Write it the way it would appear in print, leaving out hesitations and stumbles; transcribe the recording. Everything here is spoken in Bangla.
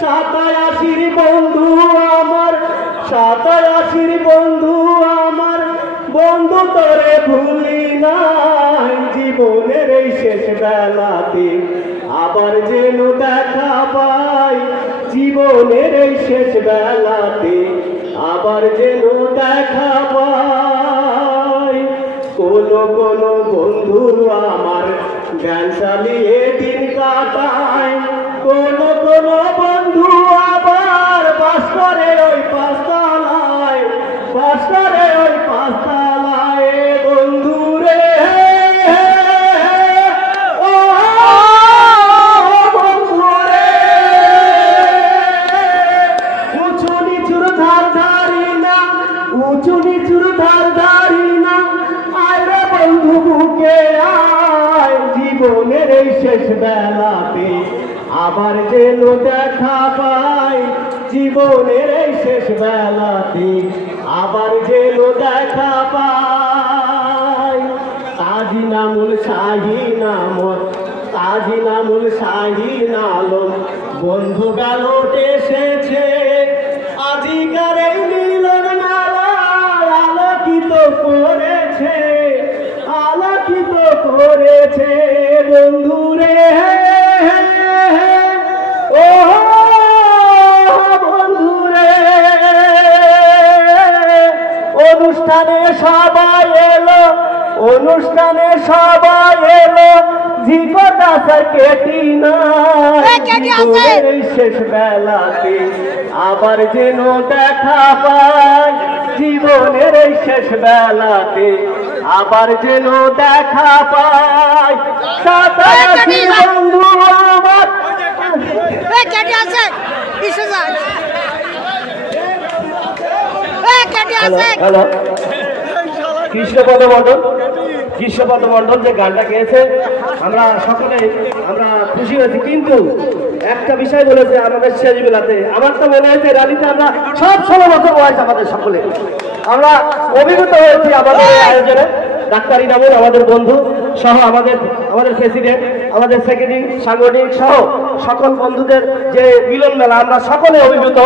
সাতায়াশির বন্ধু আমার, সাতায়াশির বন্ধু আমার, বন্ধু তোরে ভুলি নাই। জীবনের এই শেষ বেলাতে আবার যেন দেখা পাই, জীবনের এই শেষ বেলাতে আবার যেন দেখা পাই। কোনো কোনো বন্ধু আমার জ্ঞান চালিয়ে দিন কাটায়, কোনো কোনো বন্ধু আবার বাস করে ওই পাঁচতলায়, বাস করে ওই পাঁচতলায়। বন্ধু রে ও বন্ধু রে, উঁচু নিচুর ধার ধারি না, উঁচু নিচুর ধার ধারি না, আয় রে বন্ধু বুকে আয়। জীবনের এই শেষ বেলাতে আবার যেন দেখা পাই, জীবনের এই শেষ বেলাতে আবার যেন দেখা পাই। কাজী নামুল শাহীন আমর, কাজী নামুল শাহীন আলম বন্ধু গালট এসেছে, আজিকার এই মিলন মেলা আলোকিত করেছে, আলোকিত করেছে। বন্ধু রে ও বন্ধু রে, অনুষ্ঠানে সবাই এলো, অনুষ্ঠানে সবাই এলো, জীবনটা কেটি নাই। জীবনের শেষ বেলাতে আবার যেন দেখা পাই, জীবনের এই শেষ বেলাতে আবার যেন দেখা পাই। সাতায়াশি বন্ধু আমার, হ্যালো কৃষ্ণপদ মন্ডল, কৃষ্ণপদ মন্ডল যে গানটা গেয়েছে আমরা সকলে আমরা খুশি হয়েছি, কিন্তু একটা বিষয় বলেছে আমাদের শেষ বেলাতে। আমার তো মনে হয়েছে রালিতে আমরা সব 16 বছর বয়স আমাদের সকলে, আমরা অভিভূত হয়েছি আমাদের আয়োজনে। ডাক্তার ইনামুল আমাদের বন্ধু সহ আমাদের প্রেসিডেন্ট, আমাদের সেক্রেটারি, সাংগঠনিক সহ সকল বন্ধুদের যে মিলন মেলা, আমরা সকলে অভিভূত।